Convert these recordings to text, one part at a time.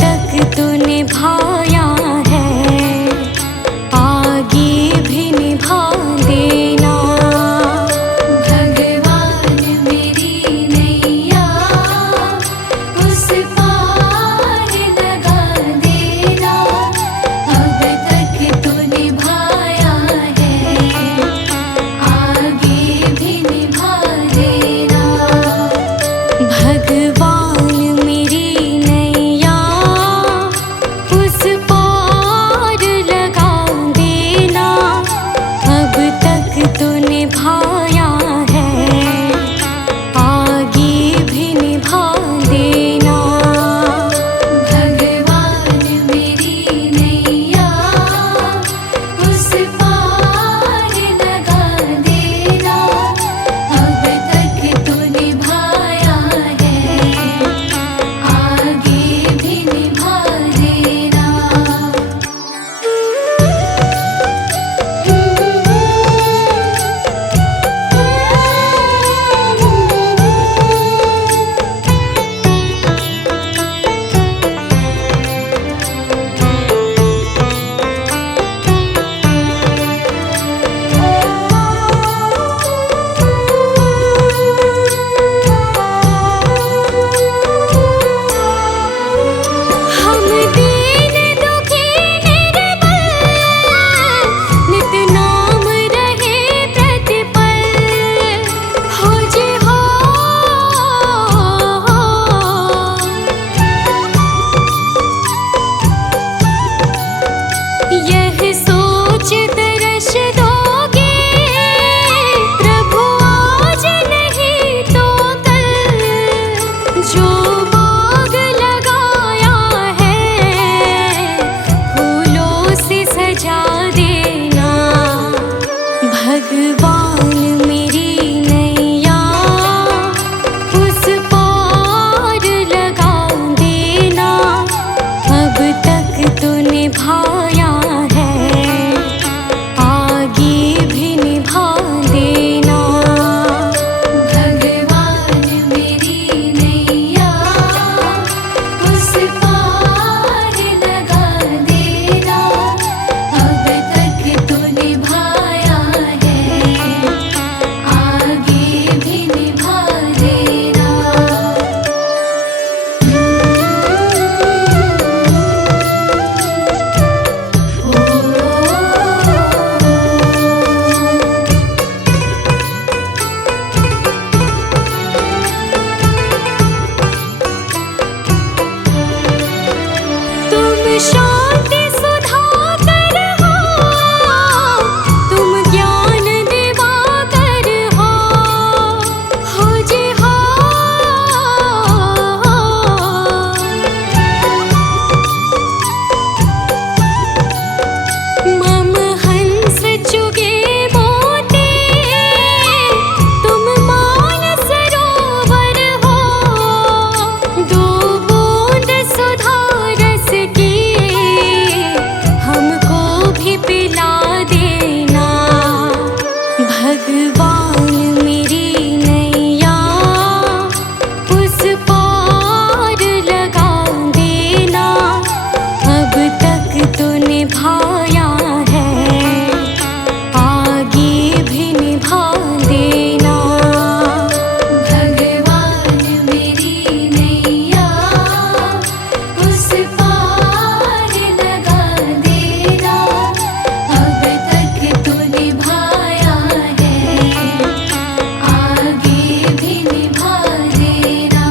तक तो निभाया है, आगे भी निभा देना। भगवान मेरी नैया उस पार लगा देना। अब तक तो निभाया है, आगे भी निभा देना। भगवान मेरी नैया उस पार लगा देना। अब तक तो निभाया है, आगे भी निभा देना। भगवान मेरी नैया उस पार लगा देना। अब तक तो निभाया है, आगे भी निभा देना। हम दीन दुखी निर्बल, नित नाम रहे प्रतिपल। हो जी हो, यह सोच तरस दोगे प्रभु आज नहीं तो कल। जो बाग लगाया है फूलों से सजा देना। भगवान मेरी नैया उस पार लगा देना। अब तक तो निभाया है, आगे भी निभा देना। भगवान मेरी नैया उस पार लगा देना। अब तक तो निभाया है, आगे भी निभा देना। तुम शांति सुधाकर हो, तुम ज्ञान दिवाकर हो। हो जी हो, मम हंस चुगे मोती, तुम मान सरोवर हो। दो बूंद सुधा रस की हमको भी पिला देना। भगवान मेरी नैया उस पार लगा देना। अब तक तो निभाया है, आगे भी निभा देना। भगवान मेरी नैया उस पार लगा देना। अब तक तो निभाया है, आगे भी निभा देना।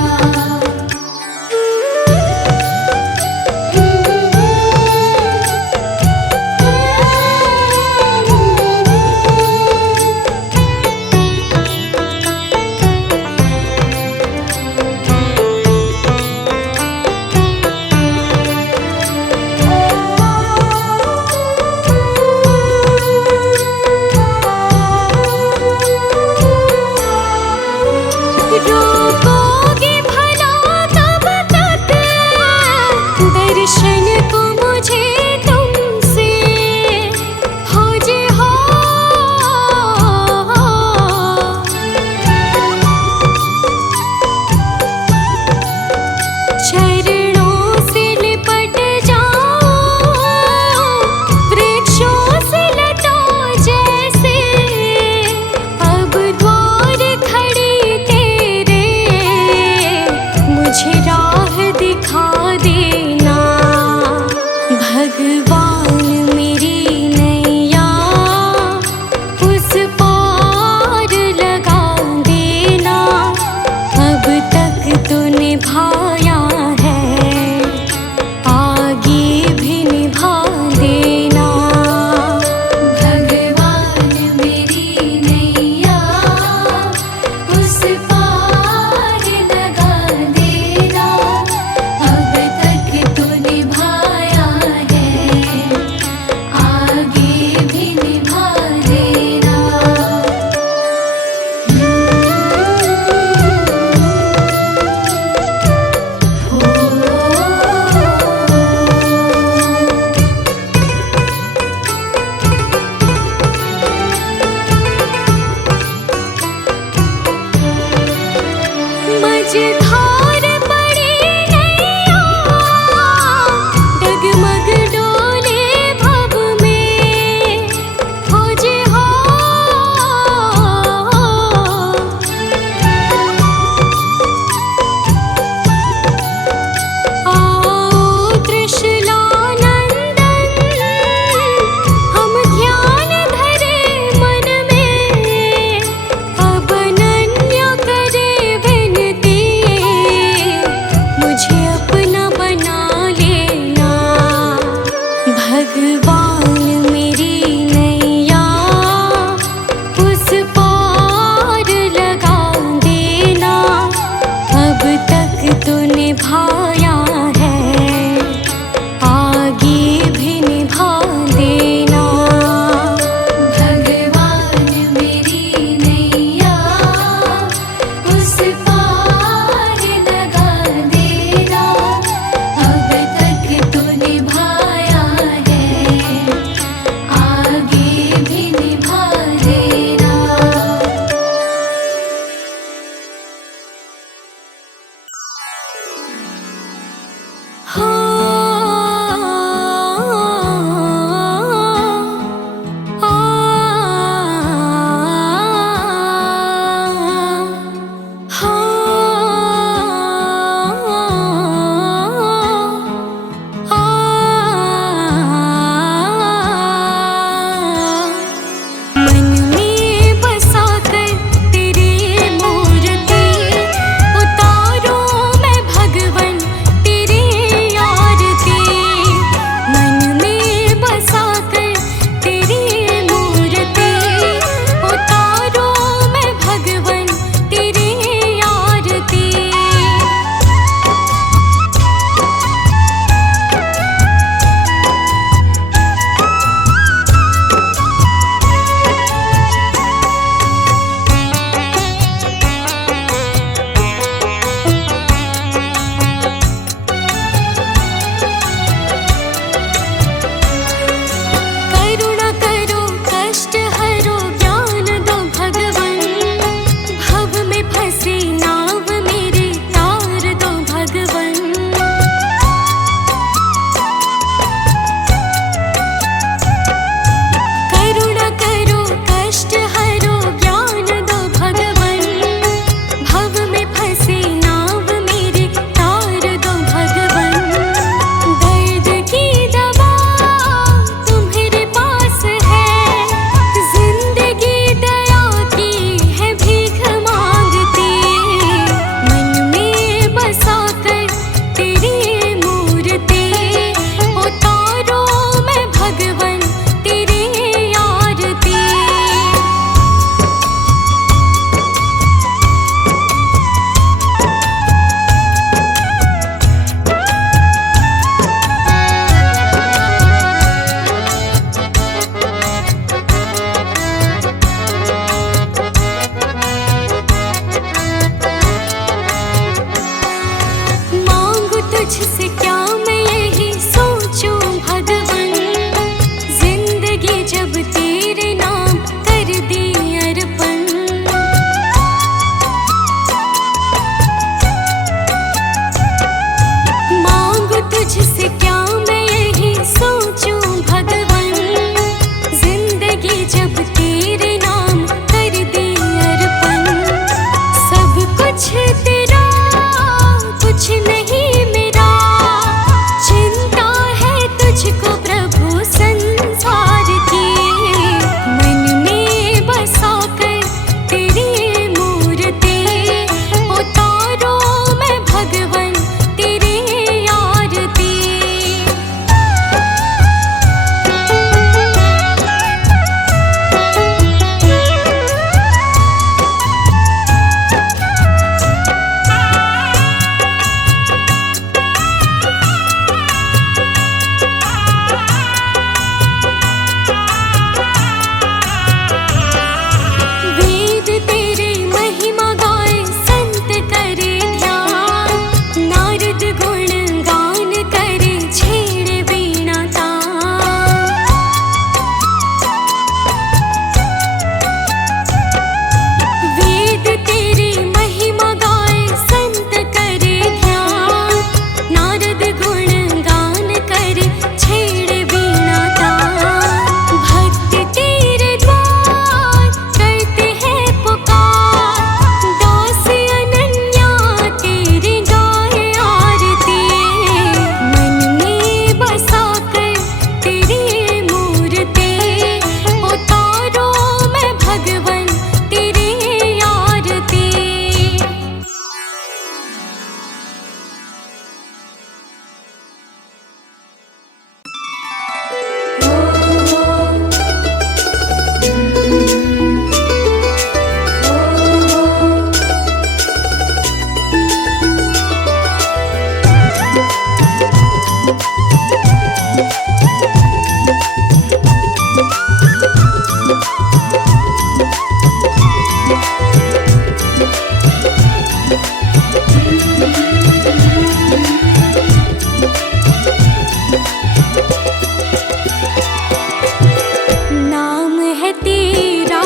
नाम है तेरा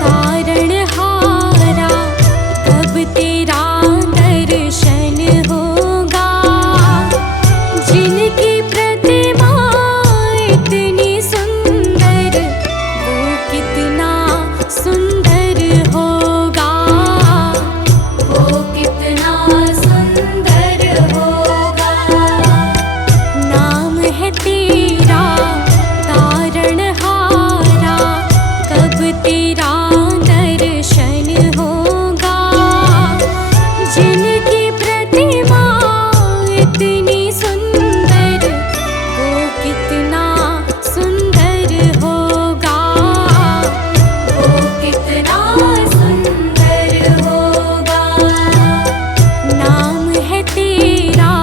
तारणहारा, कब तेरा दर्शन होगा। जिनकी प्रतिमा इतनी सुंदर, वो कितना सुंदर होगा, वो कितना सुंदर होगा। नाम है तेरा तारणहारा, कब तेरा दर्शन होगा। जिनकी प्रतिमा इतनी सुंदर, वो कितना सुंदर होगा, वो कितना सुंदर होगा। नाम है तेरा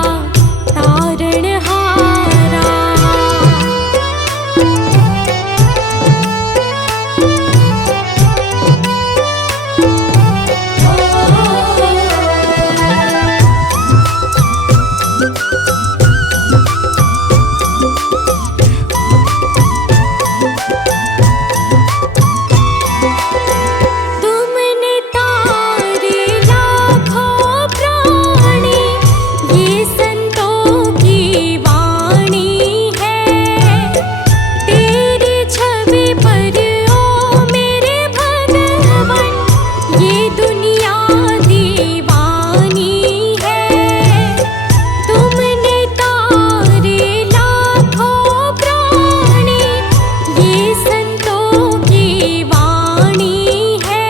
तारणहारा। तुमने तारे लाखों प्राणी, ये संतों की वाणी है। तेरी छवि पर ओ मेरे भगवन, ये दुनिया दीवानी है। तुमने तारे लाखों प्राणी, ये संतों की वाणी है।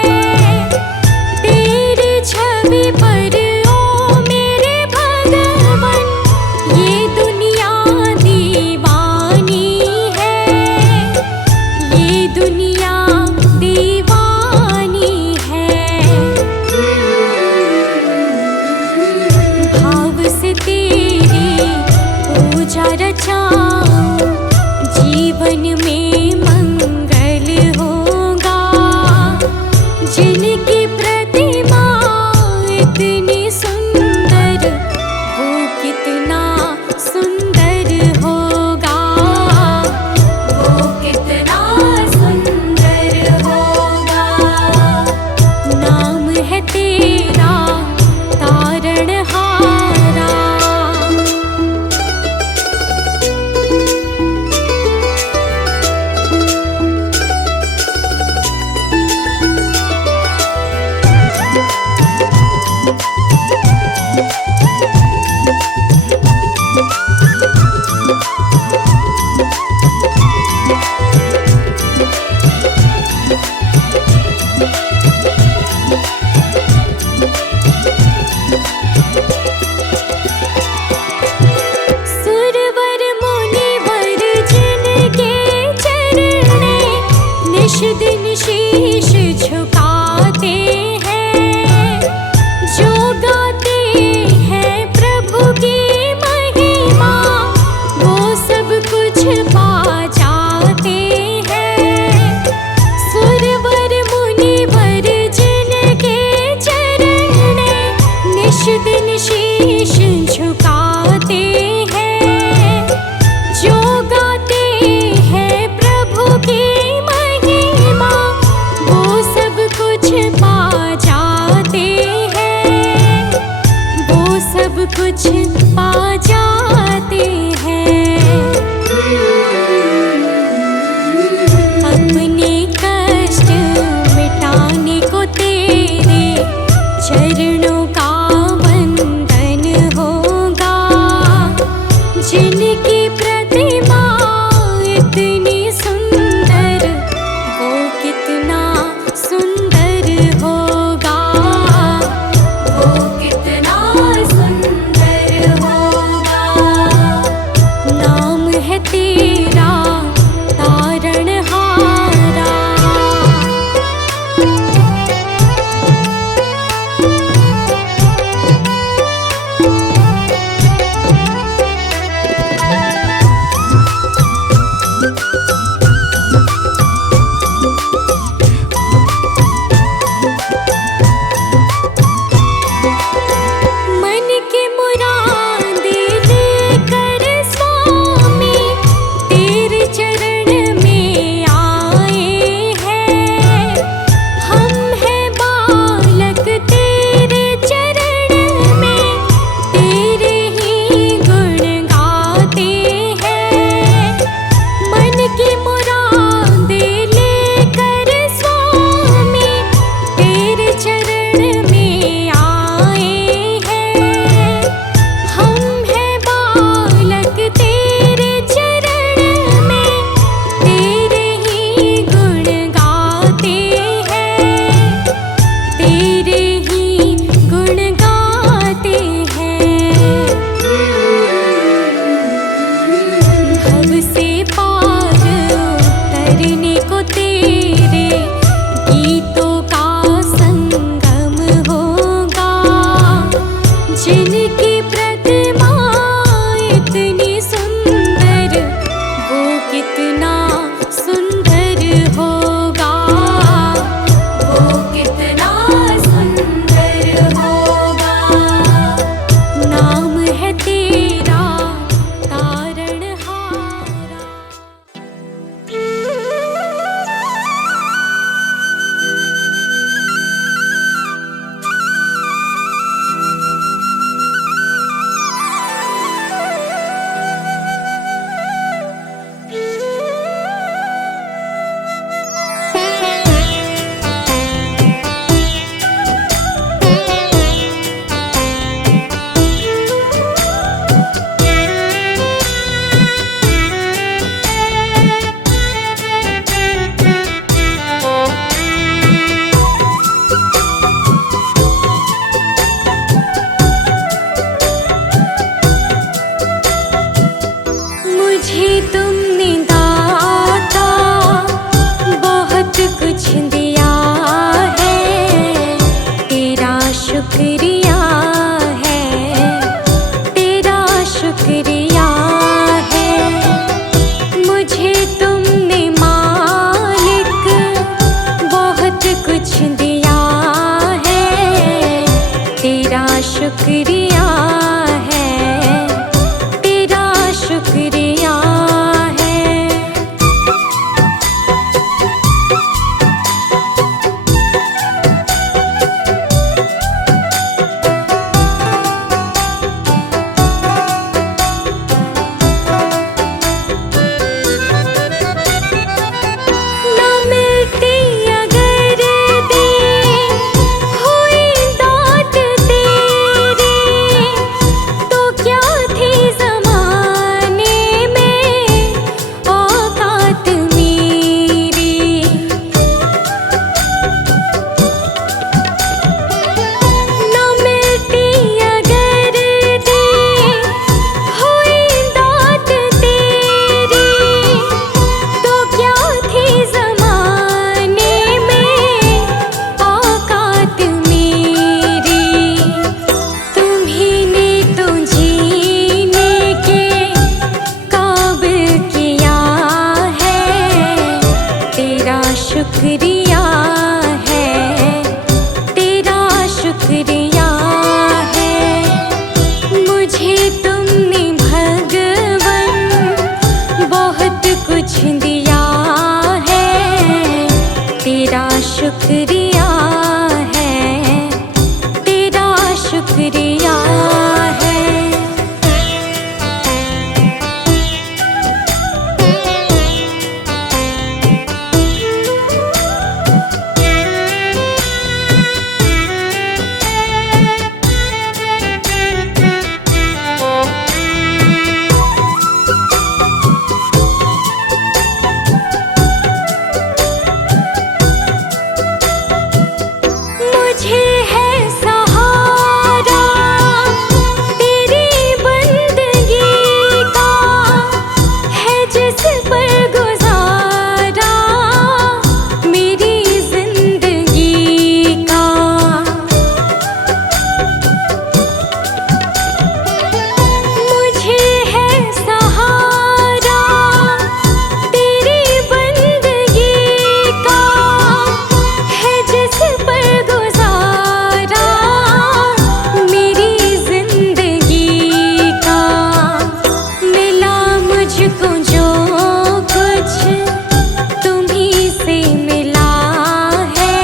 तेरी छवि पर ओ मेरे भगवन, ये दुनिया दीवानी है, ये दुनिया दीवानी है। भाव से तेरी पूजा रचाऊं, जीवन में मंगल होगा। जिनकी प्रतिमा इतनी सुंदर, वो कितना सुंदर होगा, वो कितना सुंदर होगा। नाम है तेरा तारणहारा। सुरवर मुनिवर जिनके चरणे, निश दिन शीश झुकाते हैं। जो गाते हैं प्रभु की महिमा, वो सब कुछ पा जाते हैं। सुरवर मुनिवर जिनके चरणे, निश दिन शीश झुकाते हैं। जो गाते हैं प्रभु की महिमा, वो सब कुछ पा जाते हैं, वो सब कुछ पा जाते हैं। अपने कष्ट मिटाने को तेरे चरणों का वंदन होगा। जिनकी प्रतिमा इतनी सुंदर, वो कितना सुंदर होगा, वो कितना सुंदर होगा। नाम है तेरा तारणहारा। मुझको जो कुछ तुम्हीं से मिला है,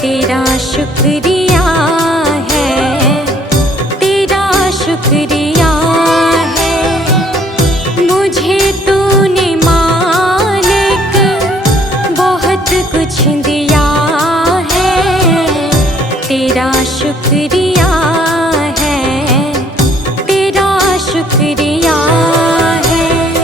तेरा शुक्रिया है, तेरा शुक्रिया है। मुझे तूने मालिक बहुत कुछ दिया है, तेरा शुक्रिया है, तेरा शुक्रिया है।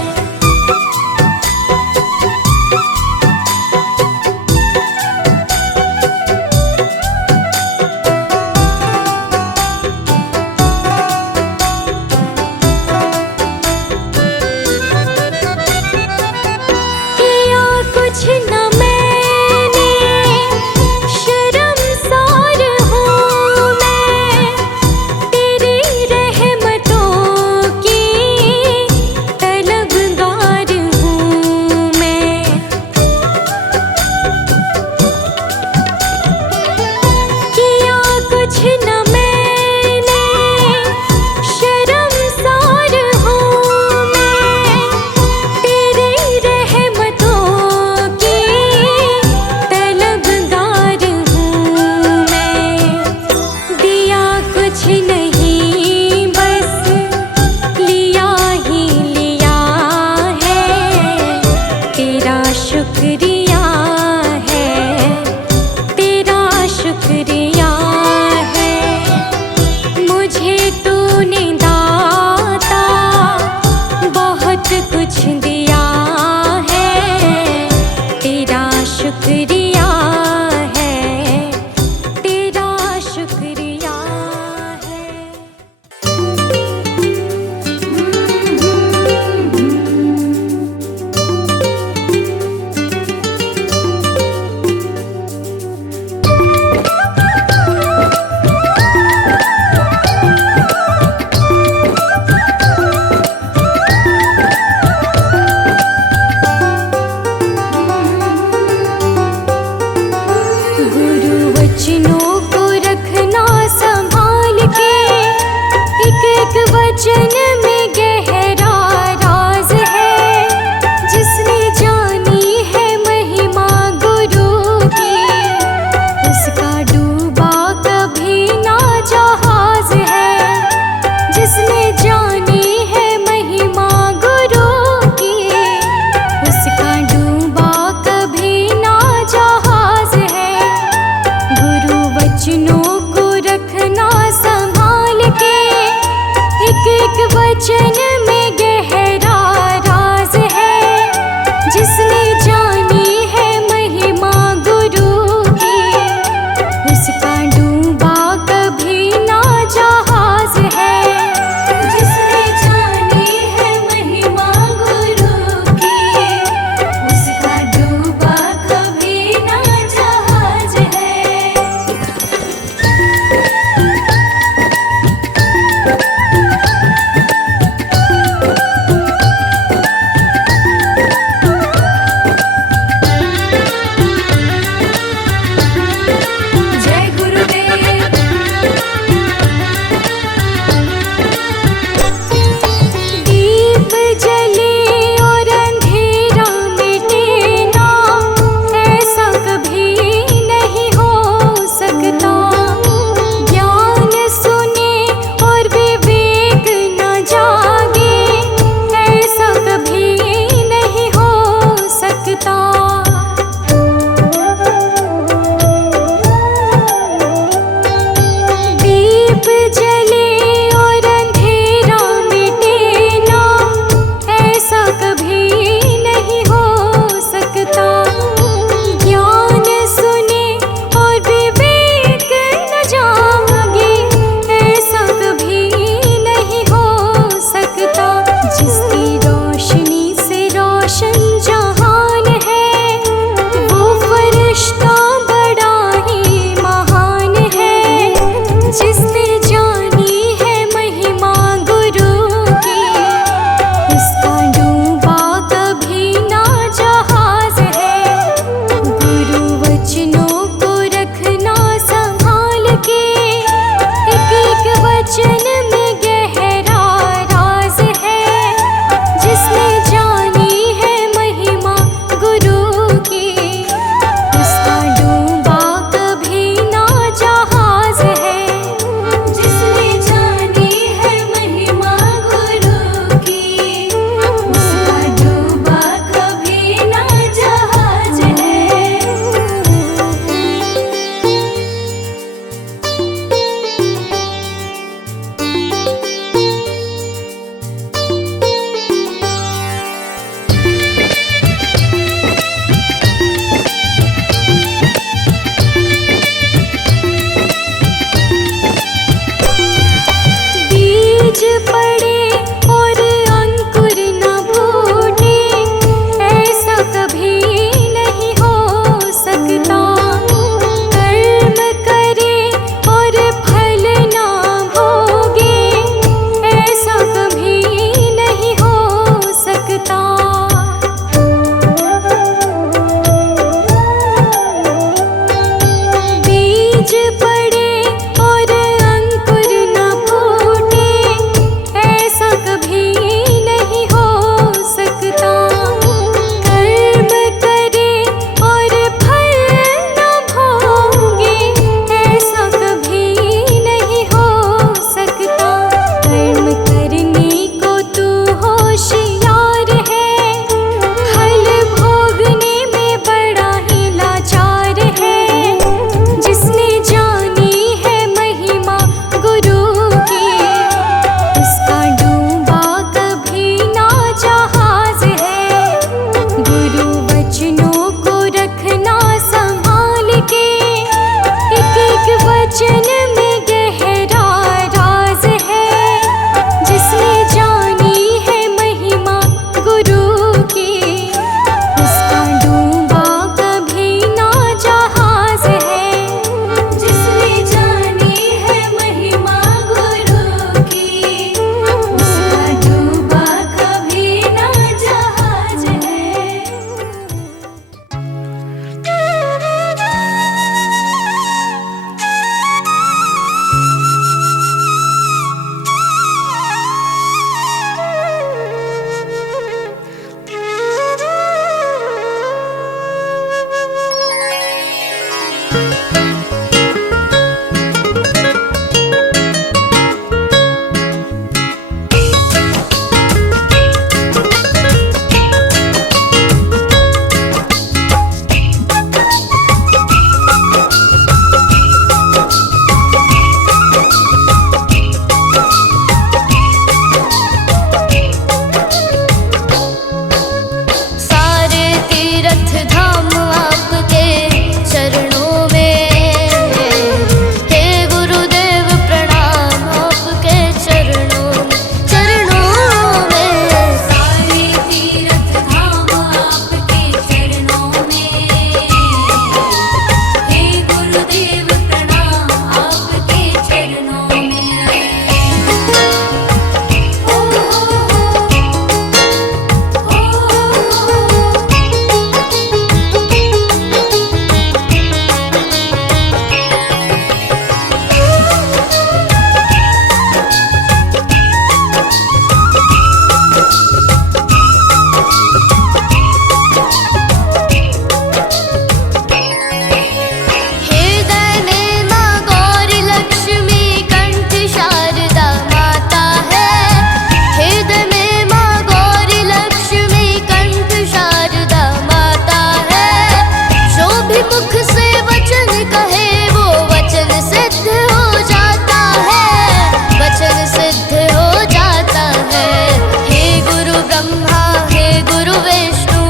ब्रह्मा हे गुरु विष्णु,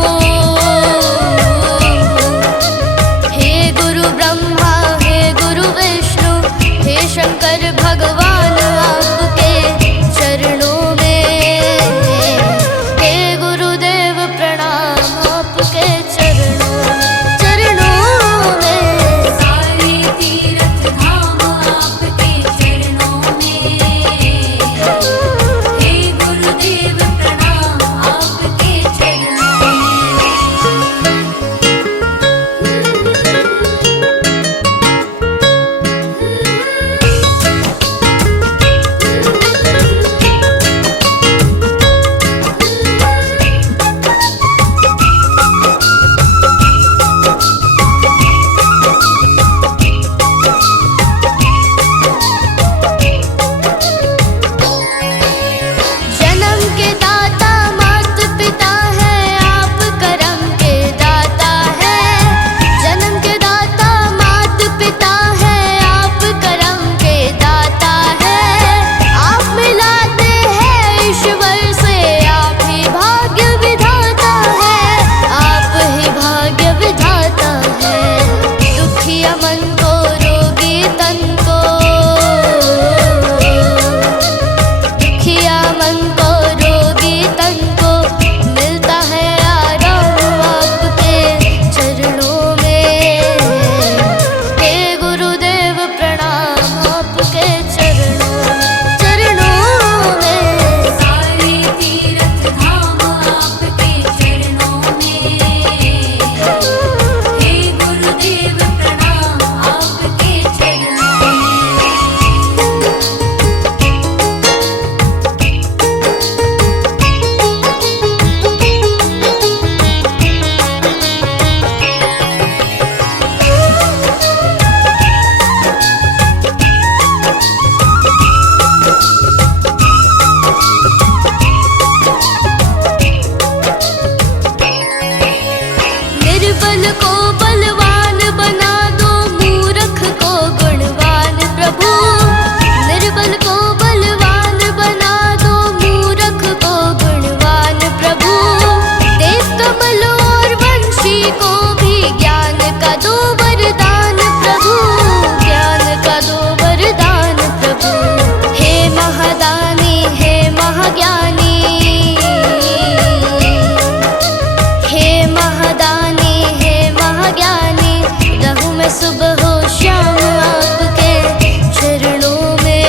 हे गुरु ब्रह्मा हे गुरु विष्णु, हे शंकर भगवान आपके चरणों में, हे गुरुदेव प्रणाम आपके चरणों में। सारे तीर्थ धाम आपके चरणों में, हे गुरुदेव प्रणाम आपके चरणों में। जन्म के दाता मात पिता है, आप करम के दाता है। जन्म के दाता मात पिता है, आप करम के दाता है। आप मिलाते हैं ईश्वर से, आप ही भाग्य विधाता है, आप ही भाग्य विधाता है। दुखिया मन को रोगी तन को, दुखिया मन को रोगी तन को मिलता है आराम आपके चरणों में, हे गुरुदेव प्रणाम आपके चरणों में। सारे तीर्थ धाम आपके चरणों में, हे गुरुदेव प्रणाम आपके चरणों में। निर्बल को बलवान बना दो, मूर्ख को गुणवान प्रभु। निर्बल को बलवान बना दो, मूर्ख को गुणवान प्रभु। देव कमल और वंशी को भी ज्ञान का दो वरदान प्रभु, ज्ञान का दो वरदान प्रभु। हे महादानी हे महाज्ञानी, हे महादानी हे महाज्ञानी, रहूं मैं सुबह हो शाम आपके चरणों में,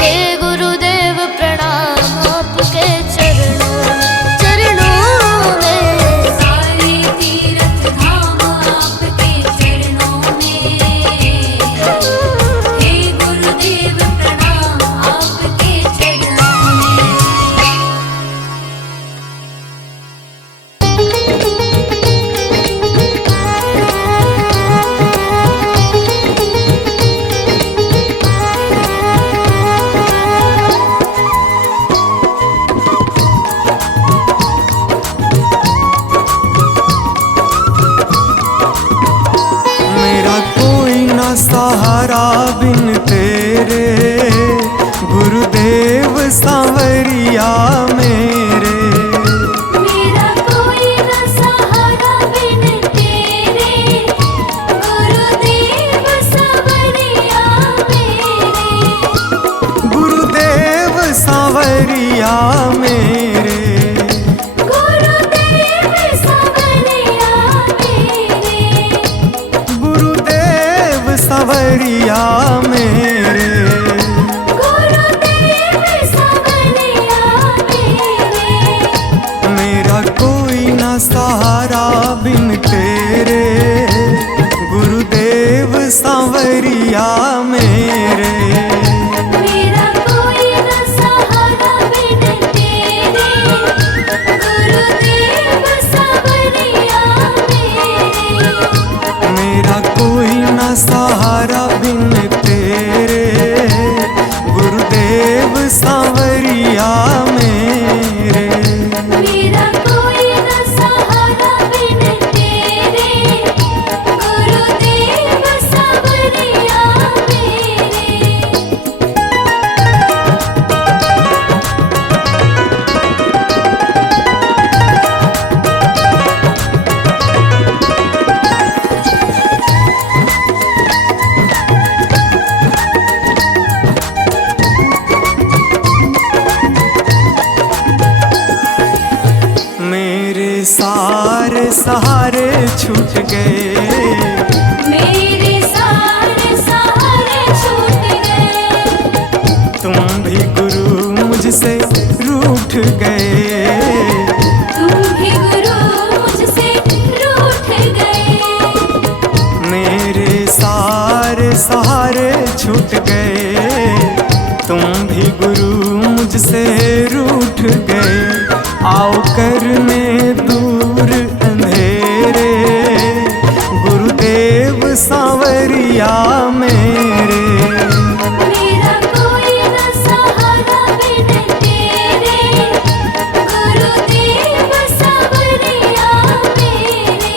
हे गुरुदेव प्रणाम आपके चरणों में। सारे तीर्थ धाम आपके चरणों में, हे गुरुदेव प्रणाम आपके चरणों में। मेरा कोई ना सहारा बिन तेरे, गुरुदेव सांवरिया मेरे। मेरा कोई न सहारा बिन तेरे, गुरुदेव सांवरिया मेरे। गुरुदेव सांवरिया मेरे, गुरुदेव सांवरिया मेरे। गुरुदेव सांवरिया मेरे। गुरुदेव सांवरिया मेरे। मेरा कोई ना सहारा बिन तेरे, गुरुदेव सांवरिया मेरे। मेरा कोई न सहारा बिन तेरे, सहारे छूट गए। मेरे सारे सहारे छूट गए। तुम भी गुरु मुझसे रूठ गए। तुम भी गुरु मुझसे रूठ गए। मेरे सारे सहारे छूट गए। तुम भी गुरु मुझसे रूठ गए। आओ करने दूर अंधेरे, गुरुदेव सांवरिया मेरे। मेरा कोई न सहारा बिन तेरे, गुरुदेव सांवरिया मेरे।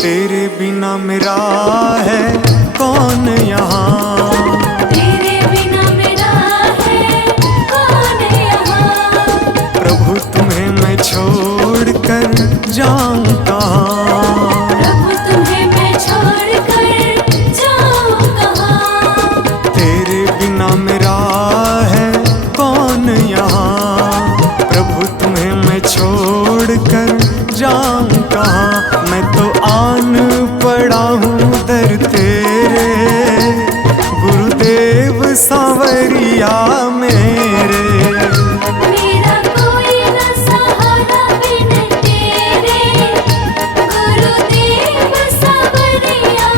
तेरे बिना मेरा है कौन यहाँ। तेरे बिना मेरा है कौन यहाँ। प्रभु तुम्हें मैं छोड़ कर जाऊं कहाँ। प्रभु तुम्हें मैं छोड़ कर जाऊं कहाँ। तेरे बिना मेरा है कौन यहाँ। प्रभु तुम्हें मैं छोड़ कर जाऊं कहाँ। मैं तो आन पड़ा हूँ दर तेरे, गुरुदेव सांवरिया मेरे। मेरा कोई न सहारा बिन तेरे, गुरुदेव सांवरिया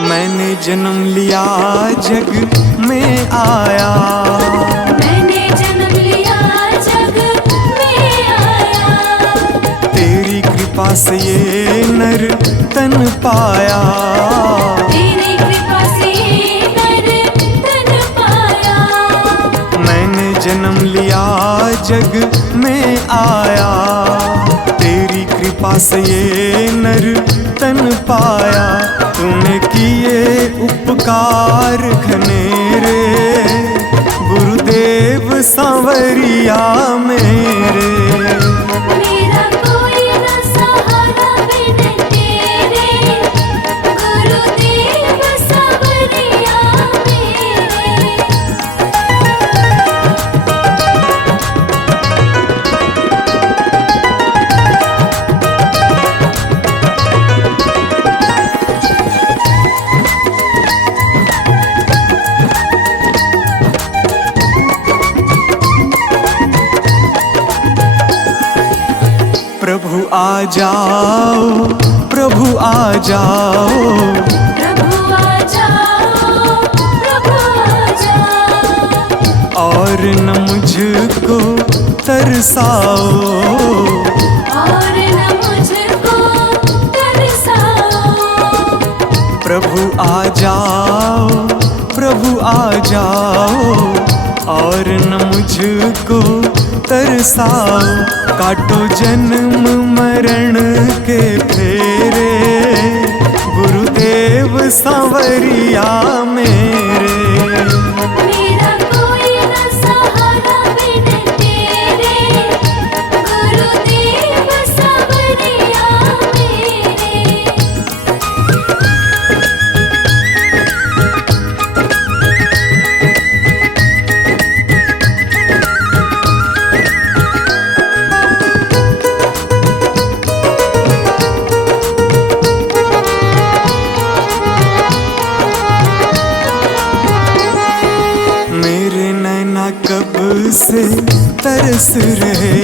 मैंने जन्म लिया जग में आया। मैंने जन्म लिया जग में आया। तेरी कृपा से ये नर तन पाया। तेरी कृपा से नर तन पाया। मैंने जन्म लिया जग में आया। तेरी कृपा से ये नर तन पाया। तूने किए उपकार घनेरे, गुरुदेव सांवरिया मेरे। मेरा कोई न सहारा बिन तेरे, गुरुदेव सांवरिया मेरे। प्रभु आ जाओ, प्रभु आ जाओ। प्रभु आ जाओ, प्रभु आ जाओ। और न मुझको तरसाओ। और न मुझको तरसाओ। प्रभु आ जाओ, प्रभु आ जाओ। और न मुझको तरसाओ। काटो जन्म मरण के फेरे, गुरुदेव सांवरिया मेरे। मेरा कोई न सहारा बिन तेरे, गुरुदेव सांवरिया मेरे। से तरस रहे,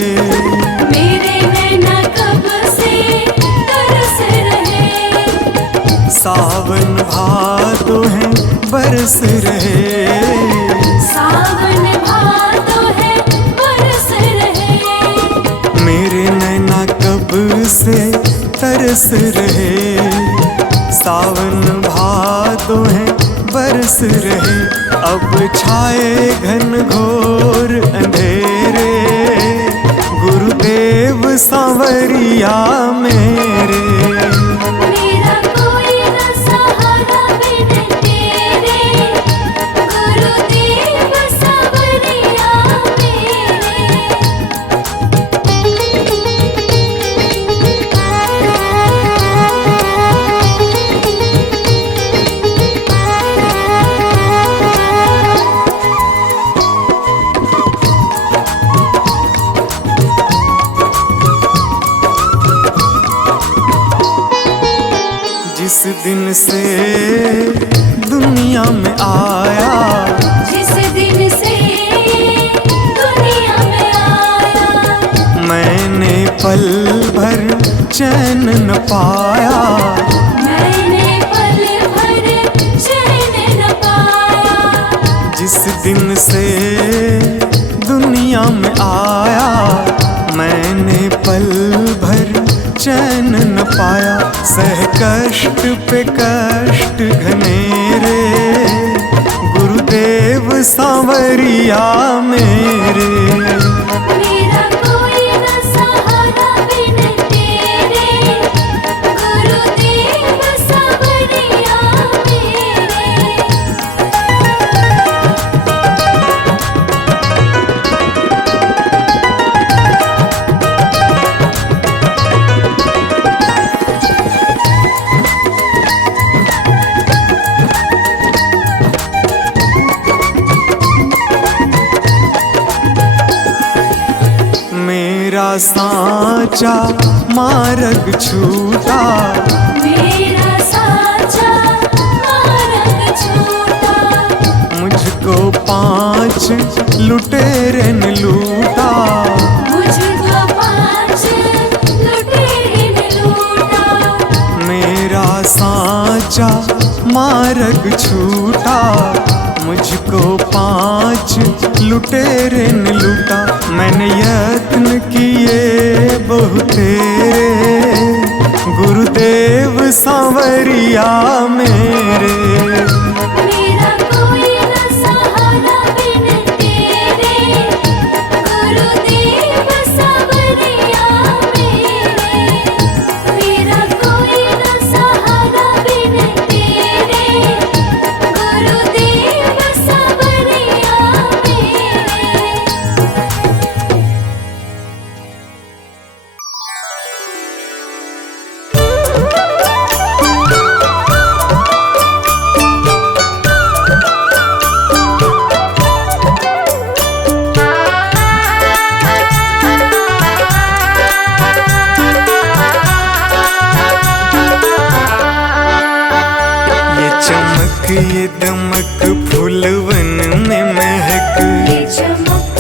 मेरे नैना कब से तरस रहे। सावन भादो है बरस रहे, सावन भादो है बरस रहे। मेरे नैना कब से तरस रहे। सावन भादो है बरस रहे, अब छाए घन घोर अंधेरे, गुरुदेव सांवरिया मेरे। मेरा कोई न सहारा बिन तेरे, गुरुदेव सांवरिया जिस दिन से दुनिया में आया, जिस दिन से दुनिया में आया, मैंने पल भर चैन न पाया, मैंने पल भर चैन न पाया। जिस दिन से दुनिया में आया, मैंने पल भर चैन न पाया, सह कष्ट पे कष्ट घनेरे, गुरुदेव सांवरिया मेरे। मेरा कोई न सहारा बिन तेरे, गुरुदेव सांवरिया मेरे। मेरा साचा मार्ग छूटा, मेरा साचा मार्ग छूटा, मुझको 5 लुटेरे ने लूटा, मुझको 5 लुटेरे ने लूटा। मेरा साचा मार्ग छूटा, मुझको 5 लुटेरे ने लूटा, मैंने यत्न किए बहुतेरे, गुरुदेव सांवरिया मेरे। मेरा कोई न सहारा बिन तेरे, गुरुदेव सांवरिया मेरे। मेरा कोई न सहारा बिन तेरे, गुरुदेव सांवरिया मेरे। ये दमक फूलवन में महक, ये चमक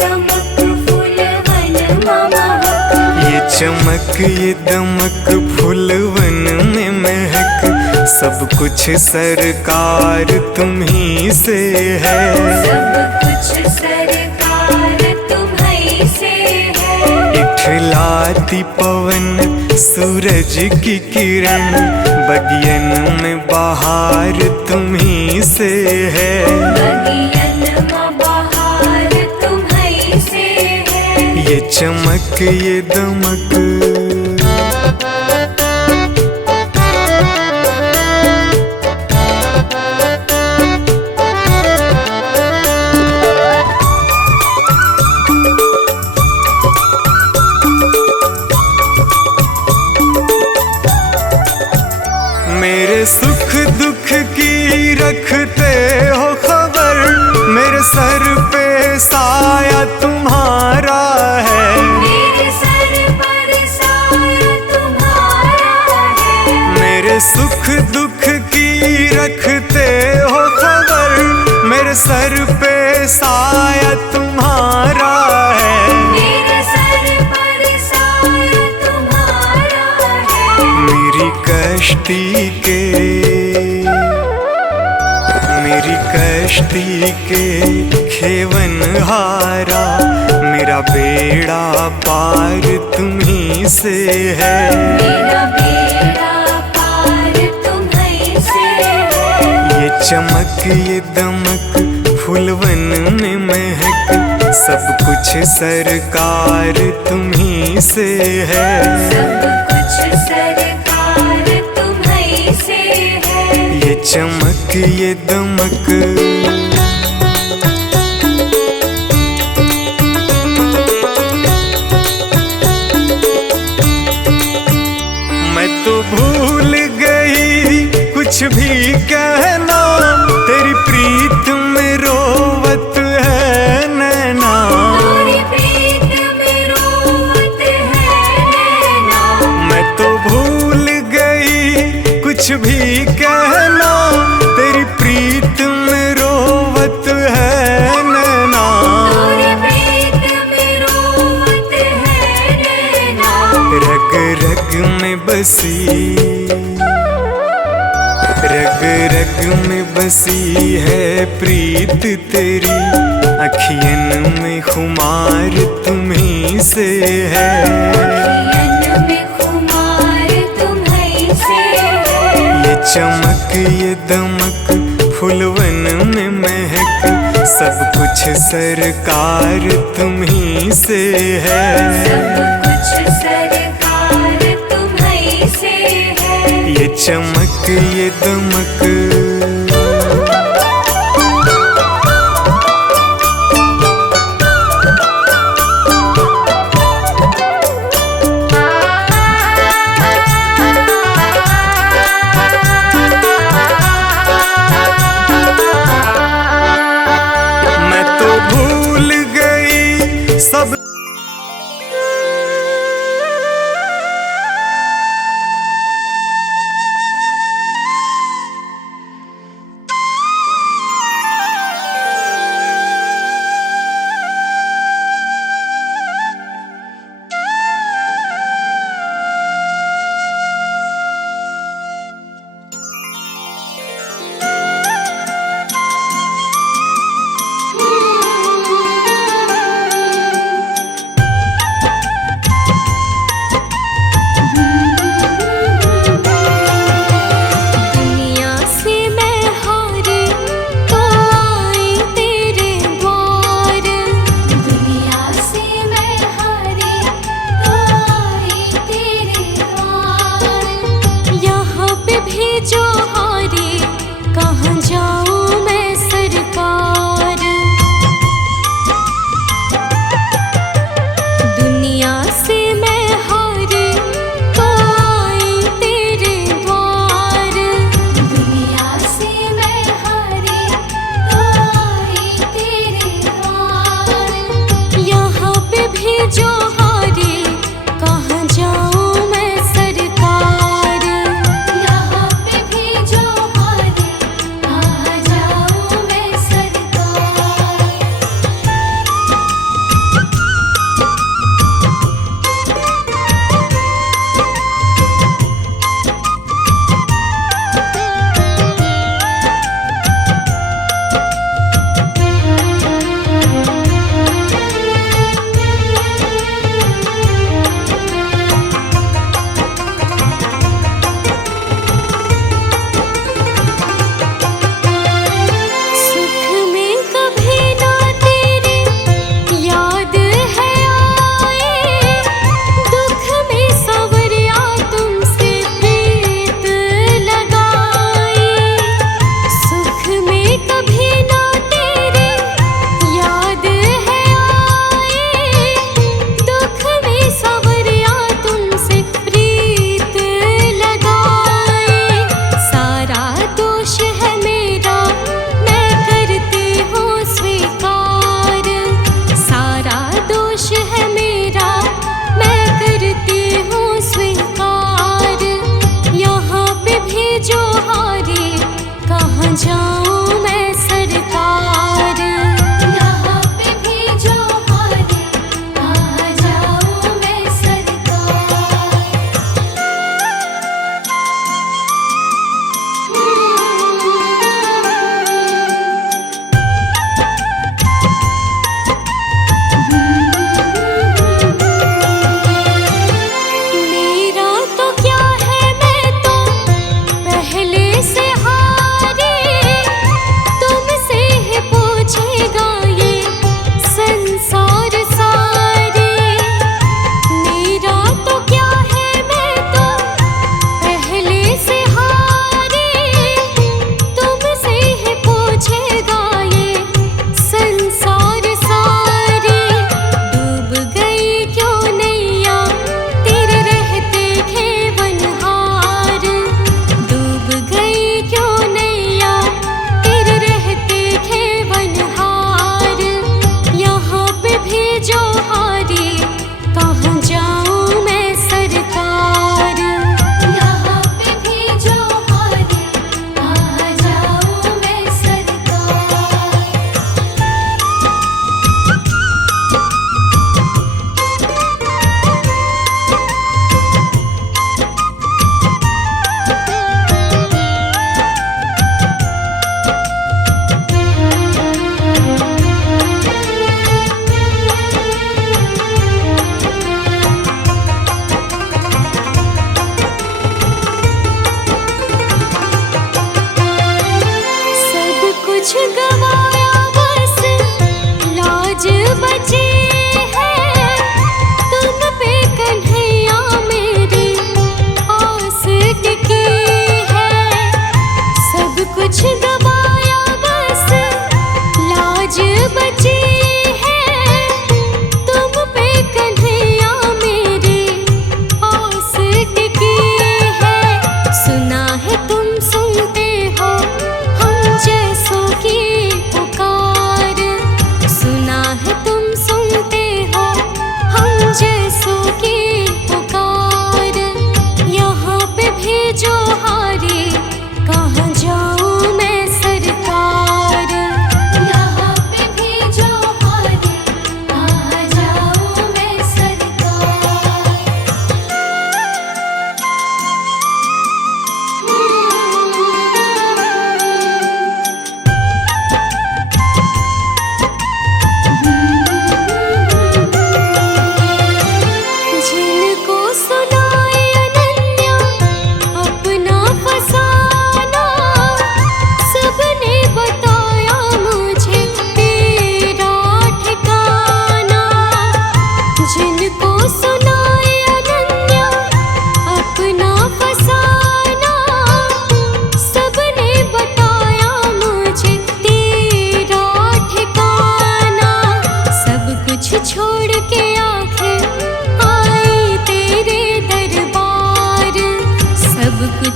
दमक फूलवन महक, ये चमक ये दमक फूलवन में महक, सब कुछ सरकार तुम्ही से है, सब कुछ सरकार तुम्हीं से है। इठलाती पवन सूरज की किरण, बगियन में बहार तुम्ही से है, बगियन में बहार तुम्हीं से है। ये चमक ये दमक। मेरे सुख दुख की रखते हो खबर, मेरे सर पे साया तुम्हारा है, मेरे सर पर साया तुम्हारा है। मेरे सुख दुख की रखते हो खबर, मेरे सर पे साया तुम्हारा है, मेरे सर पर साया तुम्हारा है। मेरी कश्ती के खेवन हारा, मेरा बेड़ा पार तुम्ही से है, मेरा बेड़ा पार तुम चमक ये दमक फूलवन में महक, सब कुछ सरकार तुम्ही से है। सब कुछ सरकार तुम्हीं से है। ये चमक ये दमक मैं तो भूल गई कुछ भी कहना, तेरी प्रीत में रोवत है नैना। तेरी प्रीत में रोवत है नैना। मैं तो भूल गई कुछ भी कहना, तेरी प्रीत में रोवत है नैना। तेरी प्रीत में रोवत है नैना। रग रग में बसी, रग रग में बसी है प्रीत तेरी, अखियन में खुमार तुम्ही से है। अखियन में खुमार तुम्हीं से है। ये चमक ये दमक फूलवन में महक, सब कुछ सरकार तुम्ही से है। सब कुछ सरकार तुम्हीं से है। ये चमक ये दमक मैं तो भूल गई सब।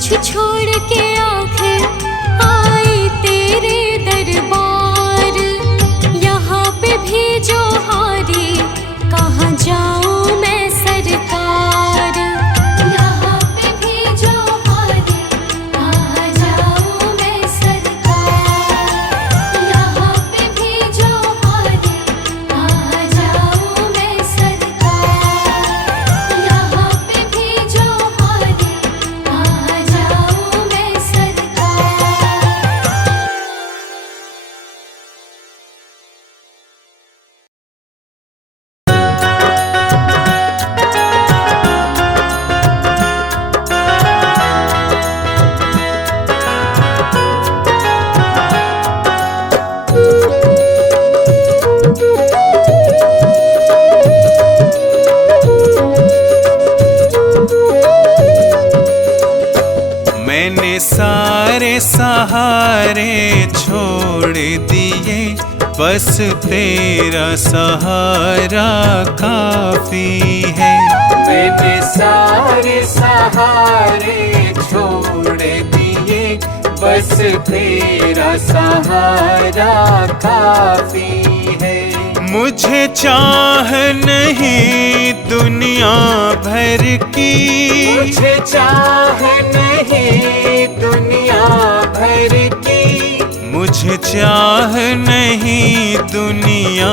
कुछ छोड़ के आखिर आई तेरे दरबार। यहाँ पे भी जो हारी कहाँ जाऊँ मैं सरकार। यहाँ पे भी जो हारी कहाँ जाऊँ मैं सरकार। यहाँ पे भी जो हारी कहाँ जाऊँ मैं सरकार। यहाँ पे भी जो हारी कहाँ जाऊँ मैं सरकार। मैंने सारे सहारे छोड़ दिए, बस तेरा सहारा काफी है। मैंने सारे सहारे छोड़ दिए, बस तेरा सहारा काफी है। मुझे चाह नहीं दुनिया भर की, मुझे चाह नहीं दुनिया भर की, मुझे चाह नहीं दुनिया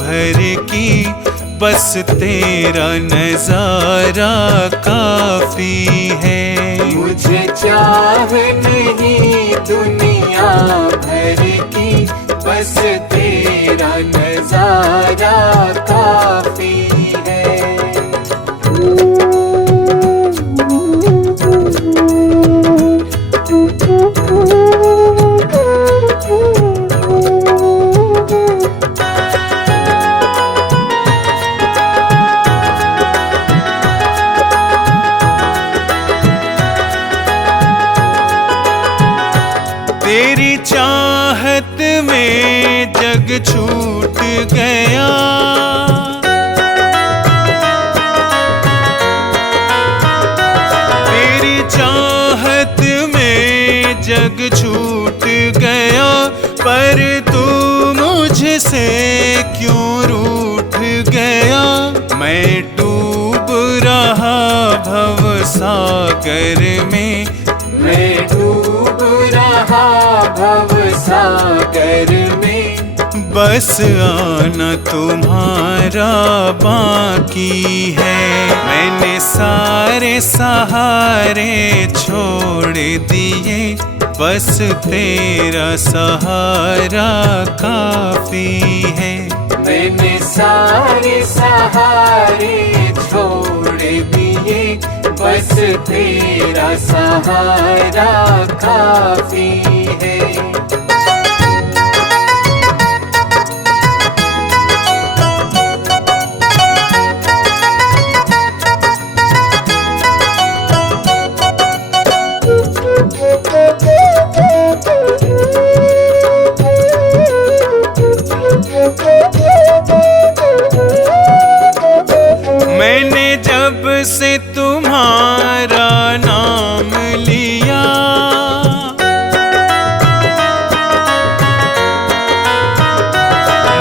भर की, बस तेरा नजारा काफी है। मुझे चाह नहीं दुनिया भर की, बस तेरा नजारा काफी है। तेरी चाहत में जग छूट गया, तेरी चाहत में जग छूट गया, पर तू मुझसे क्यों रूठ गया। मैं डूब रहा भव सागर में, मैं डूब रहा भव सागर में, बस आना तुम्हारा बाकी है। मैंने सारे सहारे छोड़ दिए, बस तेरा सहारा काफी है। मैंने सारे सहारे छोड़ दिए, बस तेरा सहारा काफी है। मैंने जब से तुम्हारा नाम लिया,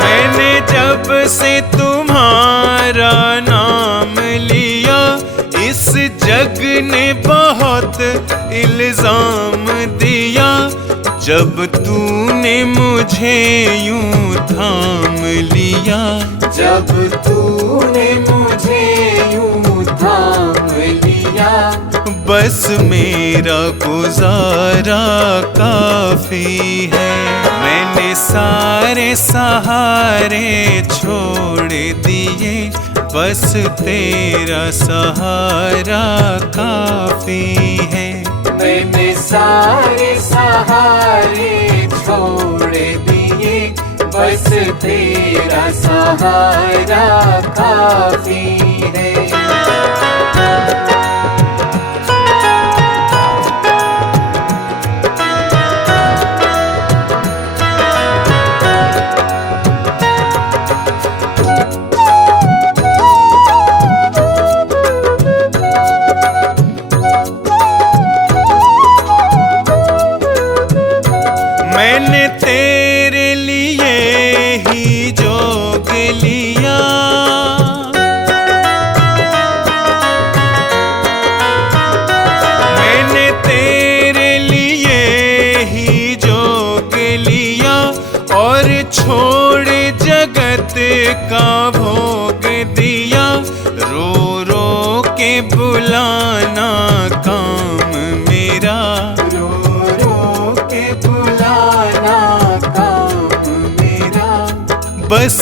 मैंने जब से तुम्हारा नाम लिया, इस जग ने बहुत इल्जाम दिया। जब तूने मुझे यूं थाम लिया, जब तूने मुझे यूं थाम लिया, बस मेरा गुजारा काफी है। मैंने सारे सहारे छोड़ दिए, बस तेरा सहारा काफी है। मैंने सारे सहारे छोड़ दिए, बस तेरा सहारा काफी है।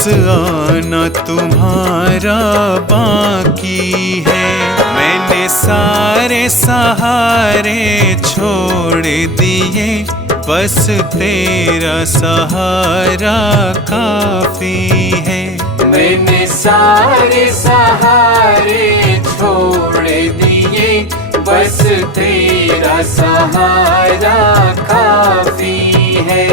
आना तुम्हारा बाकी है। मैंने सारे सहारे छोड़ दिए, बस तेरा सहारा काफी है। मैंने सारे सहारे छोड़ दिए, बस तेरा सहारा काफी है।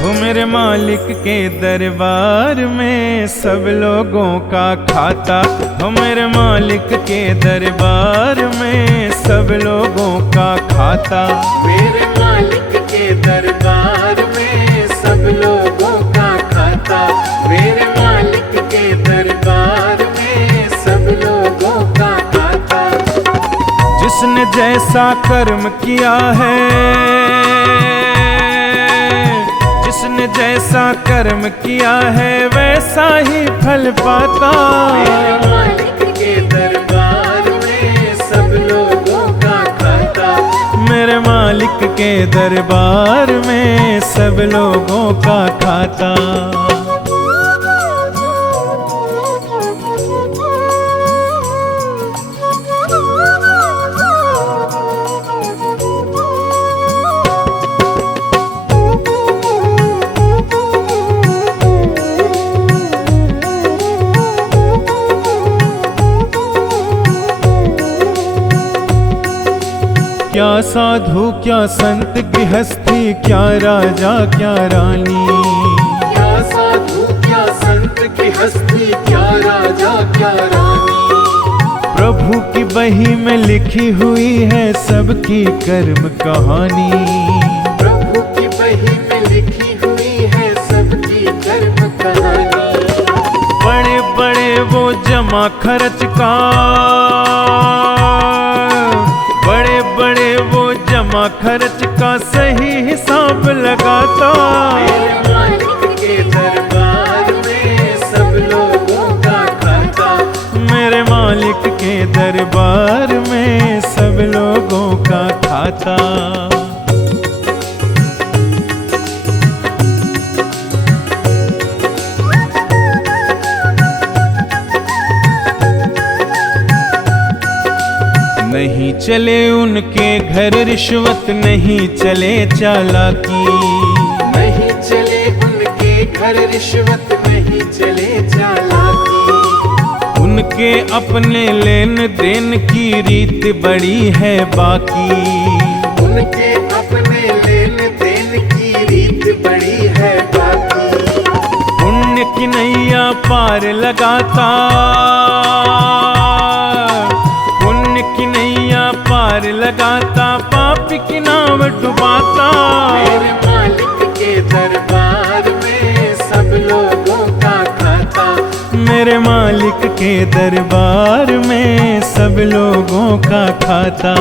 हो मेरे मालिक के दरबार में सब लोगों का खाता। हो मेरे मालिक के दरबार में सब लोगों का खाता। मेरे मालिक के दरबार में सब लोगों का खाता। मेरे मालिक के दरबार में सब लोगों का खाता। जिसने जैसा कर्म किया है, जिसने जैसा कर्म किया है वैसा ही फल पाता। मेरे मालिक के दरबार में सब लोगों का खाता। मेरे मालिक के दरबार में सब लोगों का खाता। क्या साधु क्या संत गृहस्थी, क्या राजा क्या रानी। क्या साधु क्या संत गृहस्थी, क्या राजा क्या रानी। प्रभु की बही में लिखी हुई है सबकी कर्म कहानी। प्रभु की बही में लिखी हुई है सबकी कर्म कहानी। बड़े बड़े वो जमा खर्च का, बड़े बड़े वो जमा खर्च का सही हिसाब लगाता। मेरे मालिक के दरबार में सब लोगों का खाता। मेरे मालिक के दरबार में सब लोगों का खाता। नहीं चले उनके घर रिश्वत, नहीं चले चालाकी। नहीं चले उनके घर रिश्वत, नहीं चले चालाकी। उनके अपने लेन देन की रीत बड़ी है बाकी। उनके अपने लेन देन की रीत बड़ी है बाकी। पुण्य की नैया पार लगाता, पुण्य की नैया पार लगाता, पापी की नाव डुबाता। मेरे मालिक के दरबार में सब लोगों का खाता। मेरे मालिक के दरबार में सब लोगों का खाता।